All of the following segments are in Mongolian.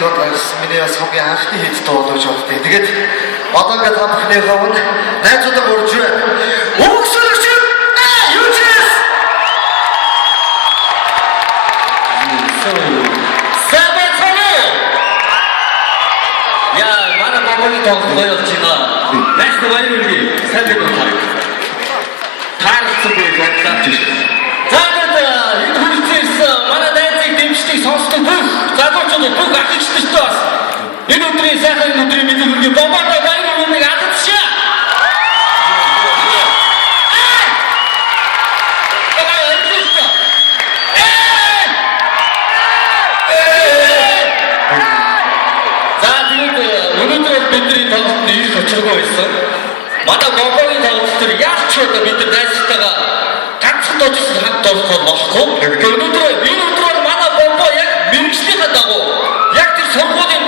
миний бас хамгийн анхны хэд дуулууж болтыг. Тэгээд одоо ингээд та бүхний хувьд найзуудаа урьж байна. Өгсөлөгч юу ч 야, 많은 방법이 더 보였지만, 내가 와이르기 살리고 다 쓰고 있다. 자, 그런데 이거 있어. 많은 내지 김치티 선수도 북, 자동차도 북 아끼치도 있어. 이놈들이 세상 이놈들이 믿는 게 뭐마다 와이르는 게 아저씨야. бидний тоглолтод их очиргоо байсан. Манай гомбогийн тоглолтод яарчод бид найзтайгаа ганцхан дуудсан хамт тоглох болохгүй. Өнөөдөр манай гомбо яг мэрэгжлийнхаа дагуу яг тэр сургуулийн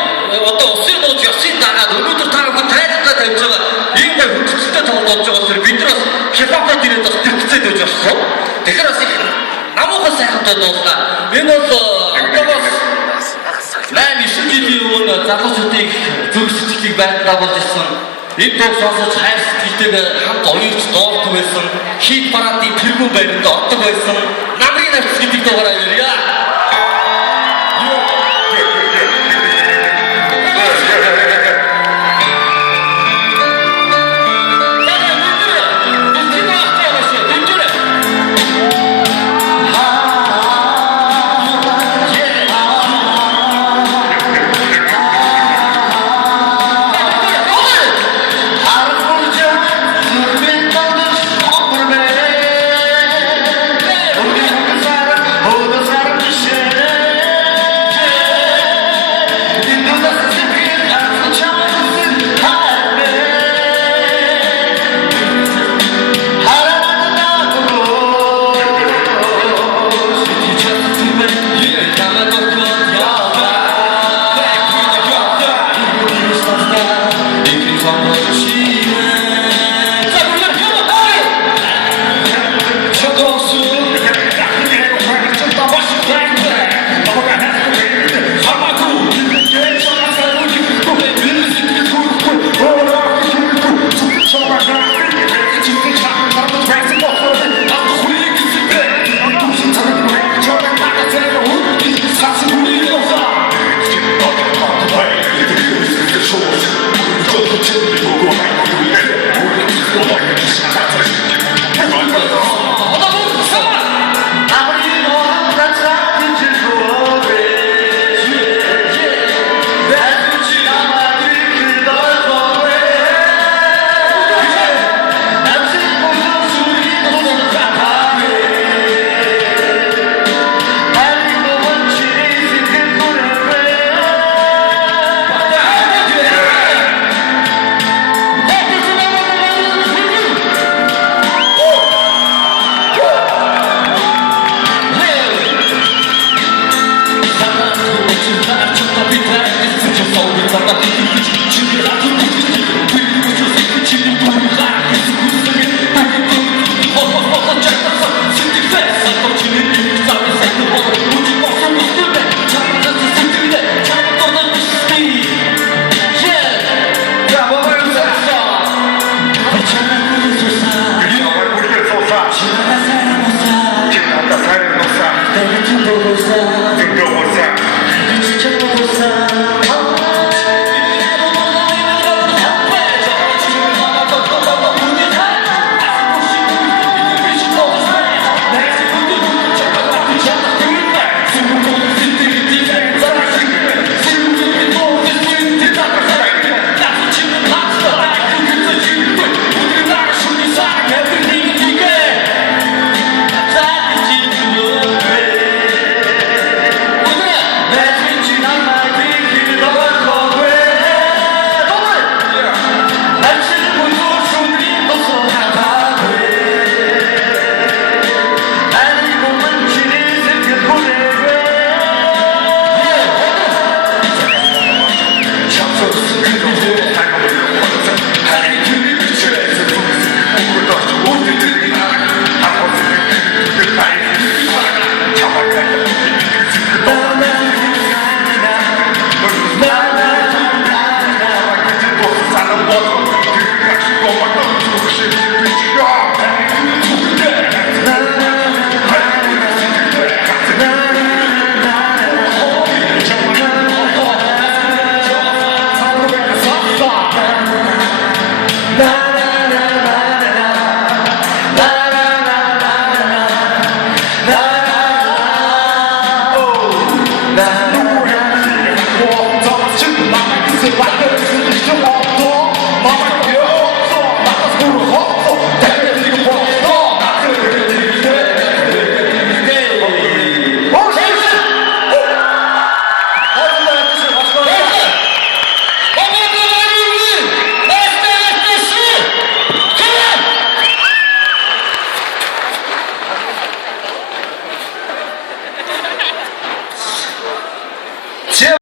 одоо усын нууц ёсыг дагаад өнөөдөр та бүхэн тайлбарлаад тавьж байгаа ийм бай хүчтэй тоглолт болж байгаа учраас бид нар бас хипхопод ирээд бас төвцөөд байж болохгүй. Тэгэхээр бас их намуухан сайхан дуулаа. Энэ бол одоогоос 9 жилийн өмнө залуучуудыг зөв сэтгэлийг байгуулж ирсэн. Энэ дуу сонсож хайр сэтгэлтэйг хамт оюурч доордог байсан. Хит парадын тэргүүн байранд ордог байсан. Намрын навч гэдэг дугаараа ярья. Sabe,